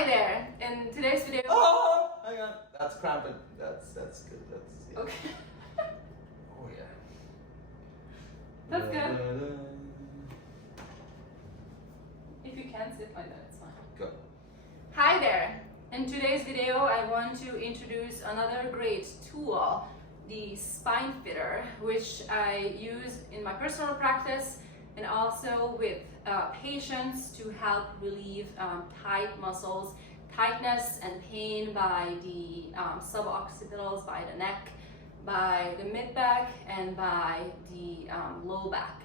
Hi there. In today's video. Oh, hang on. That's cramping. That's good. Yeah. Okay. Oh yeah. That's good. If you can't sit like that, it's fine. Go. Hi there. In today's video, I want to introduce another great tool, the Spinefitter, which I use in my personal practice and also with patients to help relieve tight muscles, tightness and pain by the suboccipitals, by the neck, by the mid-back, and by the low back.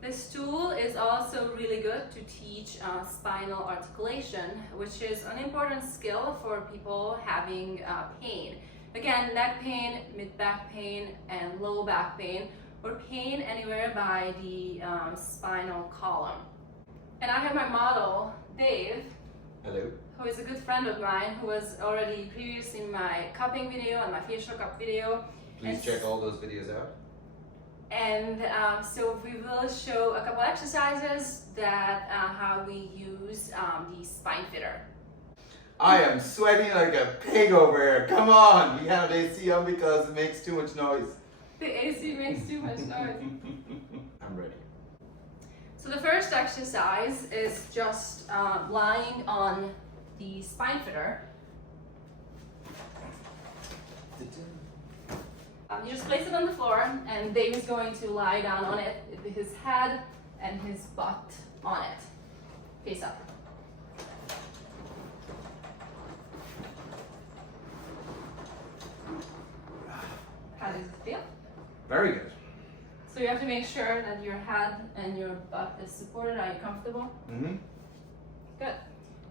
This tool is also really good to teach spinal articulation, which is an important skill for people having pain. Again, neck pain, mid-back pain, and low back pain, or pain anywhere by the spinal column. And I have my model, Dave. Hello. Who is a good friend of mine, who was already previous in my cupping video and my facial cup video. Please check all those videos out. And so we will show a couple exercises that how we use the Spinefitter. I am sweating like a pig over here. Come on, we have AC on because it makes too much noise. The AC makes too much noise. I'm ready. So the first exercise is just lying on the Spinefitter. You just place it on the floor, and Dave is going to lie down on it with his head and his butt on it, face up. How does it feel? Very good. So you have to make sure that your head and your butt is supported. Are you comfortable? Mm-hmm. Good.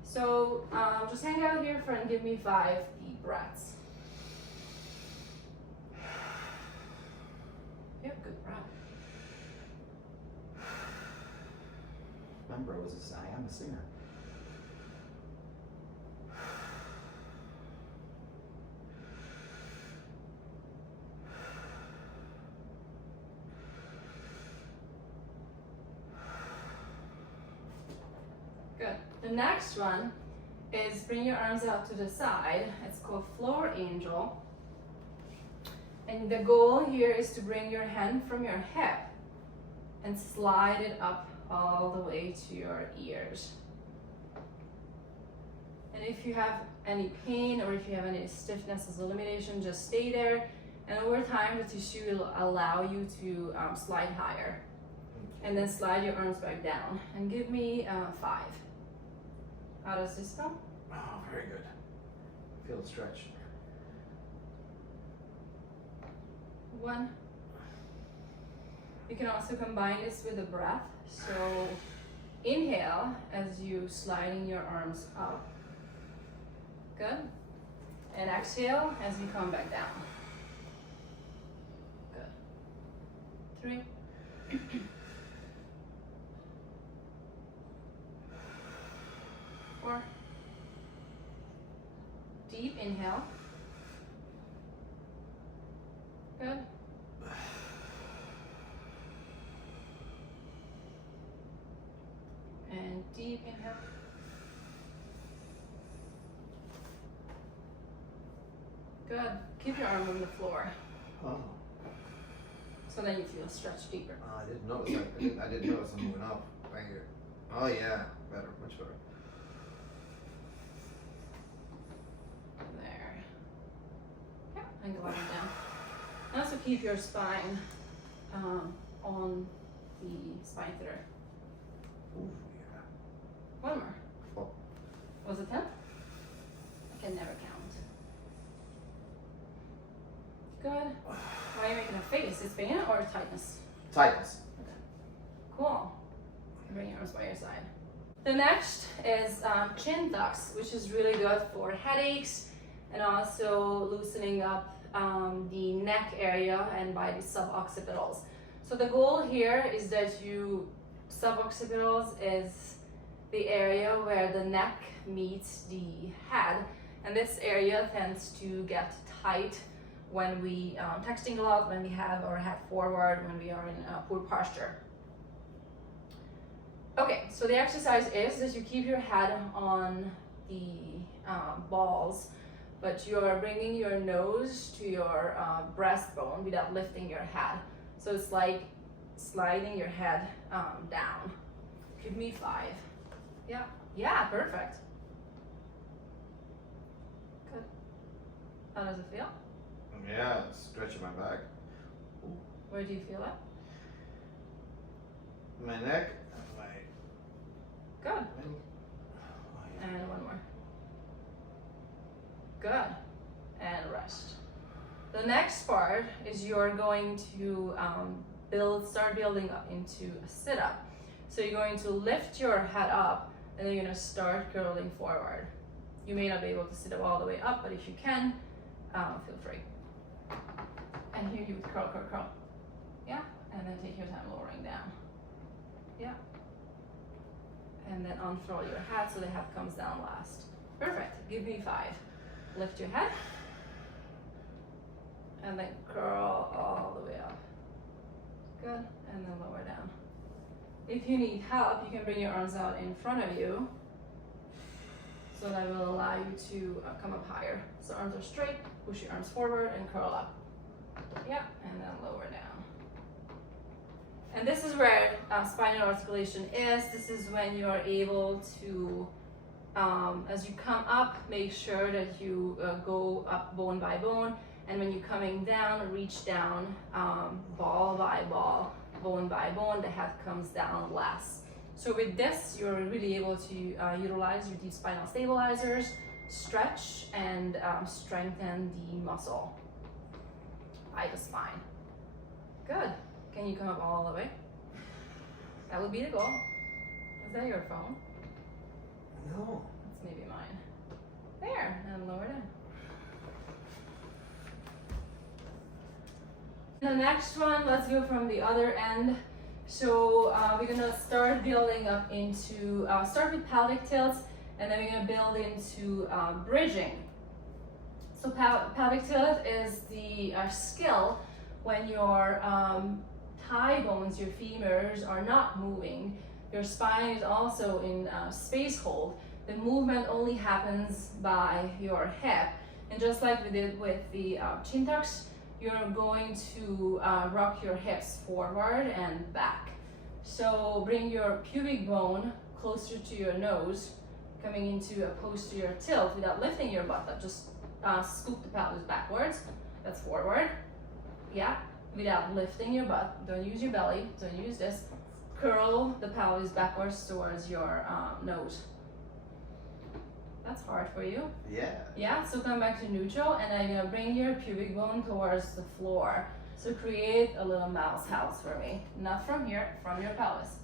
So just hang out here for and give me 5 deep breaths. You have good breath. Remember, I am a singer. Good. The next one is bring your arms out to the side. It's called floor angel. And the goal here is to bring your hand from your hip and slide it up all the way to your ears. And if you have any pain or if you have any stiffness as a limitation, just stay there. And over time, the tissue will allow you to slide higher. And then slide your arms back down. And give me 5. How does this feel? Oh, very good. Feel it stretch. 1. You can also combine this with a breath. So inhale as you sliding your arms up. Good. And exhale as you come back down. Good. 3. 4. Deep inhale. Good. And deep inhale. Good. Keep your arm on the floor. Oh. So then you feel stretch deeper. I didn't notice. I didn't notice I'm moving up right here. Oh yeah, better, much better. There. Yeah, and glide down. And also keep your spine on the Spinefitter. Ooh, yeah. 1 more. 4. Was it 10? I can never count. Good. Why are you making a face? Is pain or tightness? Tightness. Okay. Cool. Bring your arms by your side. The next is KinDucks, which is really good for headaches and also loosening up the neck area and by the suboccipitals. So the goal here is that suboccipitals is the area where the neck meets the head, and this area tends to get tight when we texting a lot, when we have our head forward, when we are in poor posture. Okay, so the exercise is that you keep your head on the balls, but you're bringing your nose to your breastbone without lifting your head. So it's like sliding your head down. Give me 5. Yeah, yeah, perfect. Good. How does it feel? Yeah, it's stretching my back. Where do you feel it? My neck and my. Good. And one more. Good. And rest. The next part is you're going to start building up into a sit-up. So you're going to lift your head up and then you're going to start curling forward. You may not be able to sit up all the way up, but if you can, feel free. And here you would curl, curl, curl. Yeah, and then take your time lowering down. Yeah. And then unfurl your head so the head comes down last. Perfect. Give me 5. Lift your head. And then curl all the way up. Good. And then lower down. If you need help, you can bring your arms out in front of you. So that will allow you to come up higher. So arms are straight, push your arms forward and curl up. Yeah, and then lower down. And this is where spinal articulation is. This is when you're able to, as you come up, make sure that you go up bone by bone. And when you're coming down, reach down ball by ball, bone by bone, the head comes down less. So with this, you're really able to utilize your deep spinal stabilizers, stretch, and strengthen the muscle by the spine. Good. Can you come up all the way? That would be the goal. Is that your phone? No. That's maybe mine. There, and lower down. The next one, let's go from the other end. So we're gonna start building up into, start with pelvic tilts, and then we're gonna build into bridging. So pelvic tilt is the skill when your thigh bones, your femurs are not moving. Your spine is also in space hold. The movement only happens by your hip. And just like we did with the KinDucks, you're going to rock your hips forward and back. So bring your pubic bone closer to your nose, coming into a posterior tilt without lifting your butt up. Just scoop the pelvis backwards. That's forward. Yeah, without lifting your butt. Don't use your belly, don't use this. Curl the pelvis backwards towards your nose. That's hard for you. Yeah. Yeah, so come back to neutral and then you're gonna bring your pubic bone towards the floor. So create a little mouse house for me. Not from here, from your pelvis.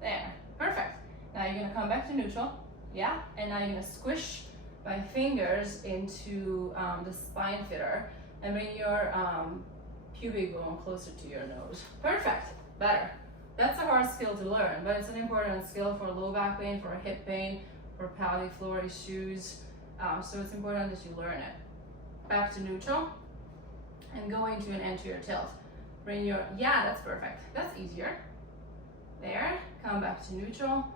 There, perfect. Now you're gonna come back to neutral. Yeah, and now you're gonna squish my fingers into the Spinefitter and bring your pubic bone closer to your nose. Perfect, better. That's a hard skill to learn, but it's an important skill for low back pain, for hip pain, for pelvic floor issues. So it's important that you learn it. Back to neutral and go into an anterior tilt. Bring your, yeah, that's perfect. That's easier. There, come back to neutral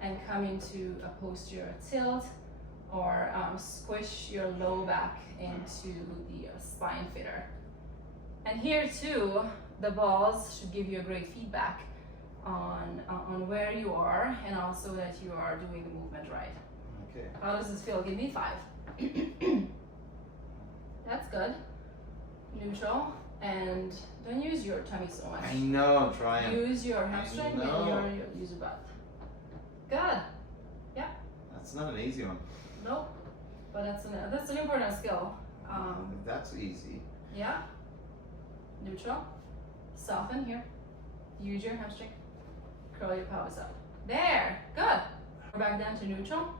and come into a posterior tilt or squish your low back into the Spinefitter. And here too, the balls should give you a great feedback on where you are and also that you are doing the movement right. Okay. How does this feel? Give me 5. That's good. Neutral, and don't use your tummy so much. I know, I'm trying. Use your hamstring and use your butt. Good. Yeah. That's not an easy one. Nope. But that's an important skill. That's easy. Yeah. Neutral. Soften here. Use your hamstring. Curl your pelvis up. There. Good. Go back down to neutral.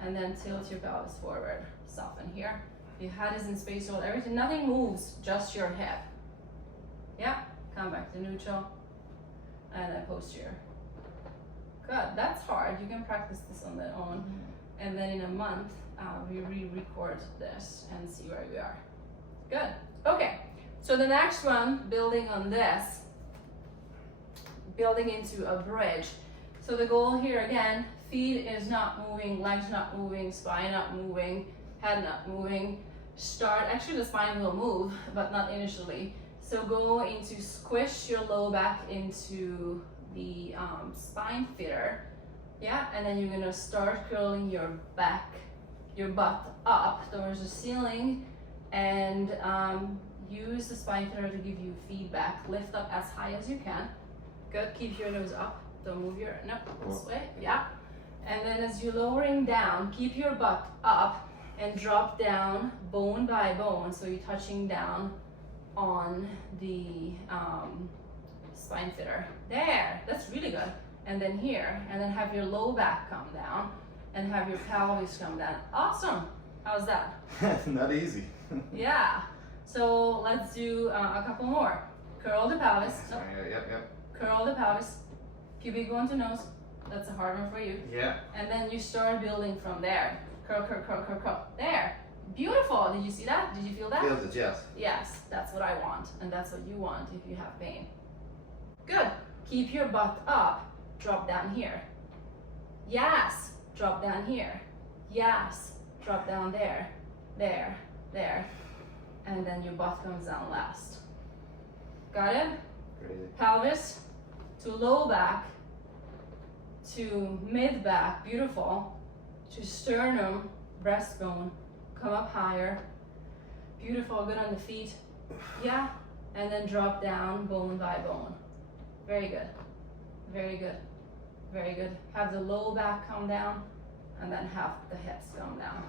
And then tilt your pelvis forward. Soften here. Your head is in space, so everything, nothing moves, just your hip. Yeah. Come back to neutral. And then posterior. Good. That's hard. You can practice this on their own. And then in a month, we re-record this and see where we are. Good. Okay. So the next one, building on this, building into a bridge. So the goal here again, feet is not moving, legs not moving, spine not moving, head not moving, actually the spine will move, but not initially. So go into squish your low back into the Spinefitter, yeah, and then you're gonna start curling your butt up towards the ceiling, and use the Spinefitter to give you feedback. Lift up as high as you can. Good, keep your nose up, don't move your, no, this way, yeah. And then as you're lowering down, keep your butt up and drop down bone by bone, so you're touching down on the Spinefitter. There, that's really good. And then here, and then have your low back come down, and have your pelvis come down. Awesome, how's that? Not easy. Yeah, so let's do a couple more. Curl the pelvis, so Yep. curl the pelvis, pubic bone to nose, that's a hard one for you. Yeah. And then you start building from there. Curl, curl, curl, curl, curl. There. Beautiful. Did you see that? Did you feel that? Feels it, yes. Yes, that's what I want. And that's what you want if you have pain. Good. Keep your butt up. Drop down here. Yes. Drop down here. Yes. Drop down there. There. There. And then your butt comes down last. Got it? Crazy. Pelvis to low back to mid back, beautiful, to sternum, breastbone, come up higher, beautiful, good on the feet, yeah, and then drop down bone by bone. Very good, very good, very good. Have the low back come down, and then have the hips come down.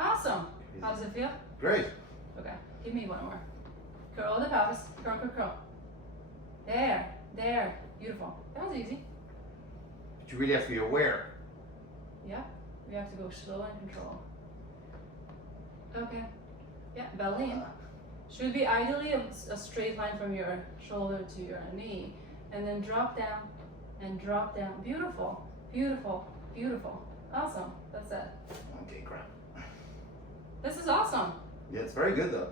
Awesome. How does it feel? Great. Okay, give me one more. Curl the pelvis, curl, curl, curl. There, there, beautiful. That was easy. But you really have to be aware. Yeah, we have to go slow and control. Okay, yeah, belly in. Should be ideally a straight line from your shoulder to your knee, and then drop down and drop down. Beautiful, beautiful, beautiful. Awesome, that's it. Okay, crap. This is awesome. Yeah, it's very good though.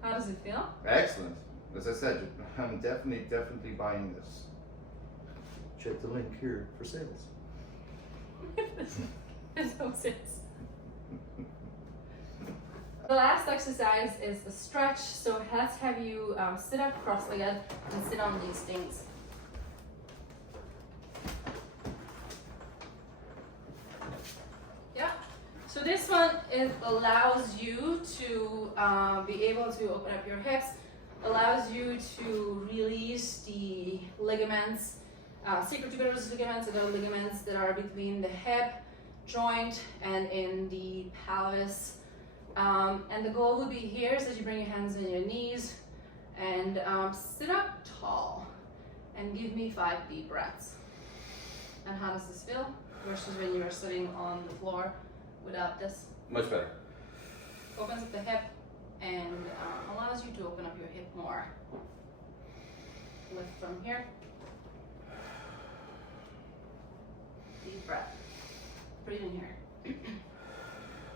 How does it feel? Excellent. As I said, I'm definitely buying this. Check the link here for sales. There's no sense. The last exercise is the stretch. So let's have you sit up cross-legged and sit on these things. Yeah. So this one, it allows you to be able to open up your hips, allows you to release the ligaments, sacrotuberous ligaments, and the ligaments that are between the hip joint and in the pelvis. And the goal would be here is that you bring your hands on your knees and sit up tall and give me 5 deep breaths. And how does this feel versus when you are sitting on the floor without this? Much better. Opens up the hip and allows you to open up your hip more. Lift from here. Deep breath. Breathe in here.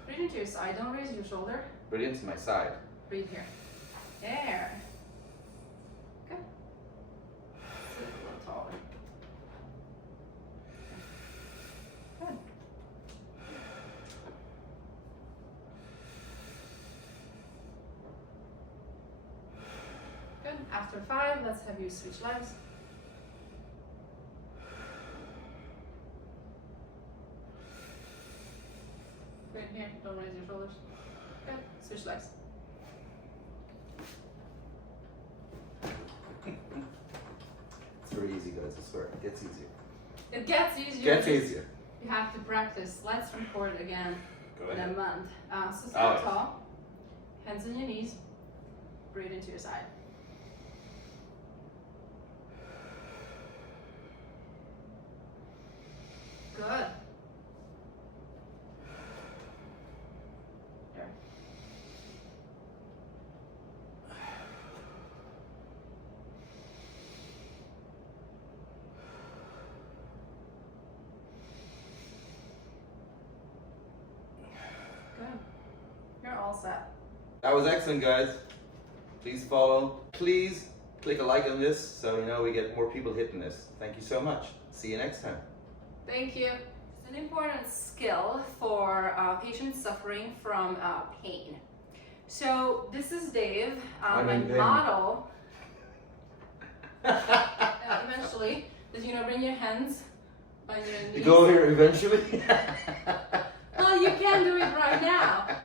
Breathe into your side. Don't raise your shoulder. Breathe into my side. Breathe here. There. Good. Sit a little taller. Good. Good. After 5, let's have you switch legs. Right here, don't raise your shoulders. Good. Switch legs. It's very easy, guys. I swear. It gets easier. It gets easier. Gets easier. You have to practice. Let's record again Go in a ahead. month. So stand Alright. tall, hands on your knees, breathe into your side. Good. There. Good. You're all set. That was excellent, guys. Please follow. Please click a like on this so we know we get more people hitting this. Thank you so much. See you next time. Thank you. It's an important skill for patients suffering from pain. So this is Dave, my model. Eventually, just bring your hands on your knees. You go here eventually.